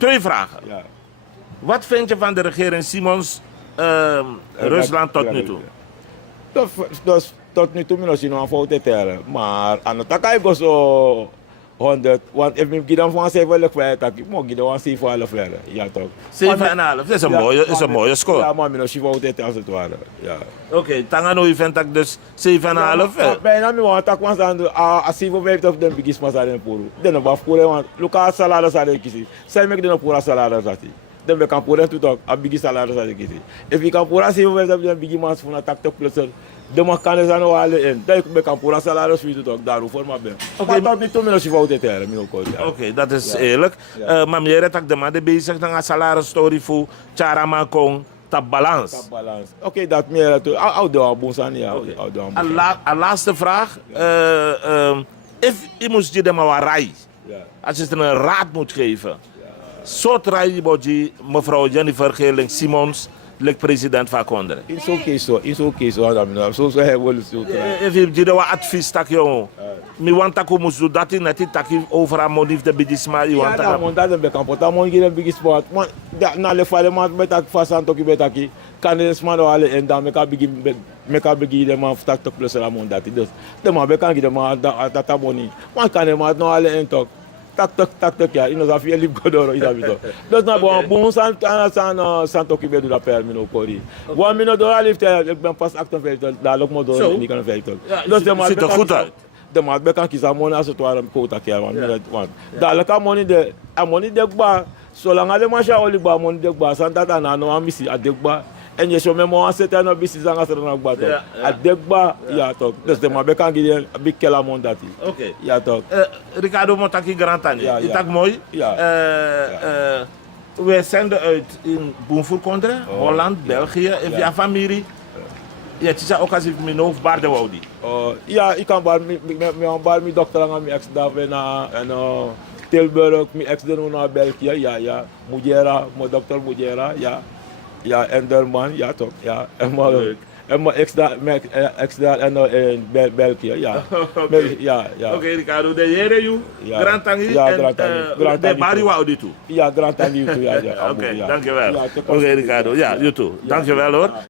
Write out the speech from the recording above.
2 vragen. Ja. Wat vind je van de regering Simons Rusland tot nu toe? Dus tot nu toe is nog een fout tellen. Maar aan het takai go zo 100. Want if ik dan van 7 kwijt, ik moet dan 7 verder. Ja toch. 7,5. Dat is een mooie score. Ja, maar mijn fout tellen als het ware. Ja. Oké, Tangano je vindt dat dus 7,5. Bijna mi want tak was aan a 7 of dem bigis mas aan puru. Den baf pure want luka salaris aan kisi. Sai mek den pura salaris ati. Den be kan pure tu a bigis salaris aan kisi. If ik kan pura 7 of dem bigis mas funa tak tok plus. De makane zijn al in. Dat ik kan pura salaris voor toch daarom voor maar ben. Maar dat niet toen je fout tellen, mi ook. Oké, dat is eerlijk. Maar meer dat de man bezig dan een salaris story voor Charama Kong. Tap balans. Oké, dat meer. Oude boensan, ja. Een laatste vraag. If je moest je de maar rai. Als je een raad moet geven. Soort rai die mevrouw Jennifer Geerling Simons, de president van Kondre. Is oké zo. Zo hebben zo. If je de advies tak jongen. Mi want dat moest doen dat in het taki over aan monif de bidisma. Ja, dat is bekend. Dat moet je de bidisma. Maar na le fale maar met dat vast aan toki betaki. Kan de smaak al en dan meka begin de man tak tok plus la mondat. Dus de man bekend de man dat money. Man kan de man no al en tok. Tak ja. Ino zafie lip godoro ida bito. Dus na bon san toki bedu da per mino kori. Wan mino do al lift ik ben pas 48 daar lok mo do niet kan veilig. Dus de man ziet er goed uit. De maat be kan kiezen money als het ware kota keer want dadelijk kan money de gba zolang alle masha oli gba money de gba san tata na no amisi de gba en je so memo an set na bisi zanga ser na gba to de gba ja toch dus de maat be kan gide big kela mon dati. Oké. Ja toch. Ricardo Motaki Grand Tani. Itak mooi. Ja. We zenden uit in Boenvoer Kondre, Holland, België, en via familie. Ja, het is ook als ik mijn hoofd baarde wou die. Ja, ik kan mijn dokter aan mijn ex daar en Tilburg, mijn ex naar België, ja, Mujera, mijn dokter Mujera, ja, Enderman, ja toch, ja, en mijn ex daar en in België, ja. Oké, Ricardo, de heren you, Grand Tangi en de Bari wou die toe. Ja, Grand Tangi toe, ja. Oké, dankjewel. Oké, Ricardo, ja, you too. Dankjewel hoor.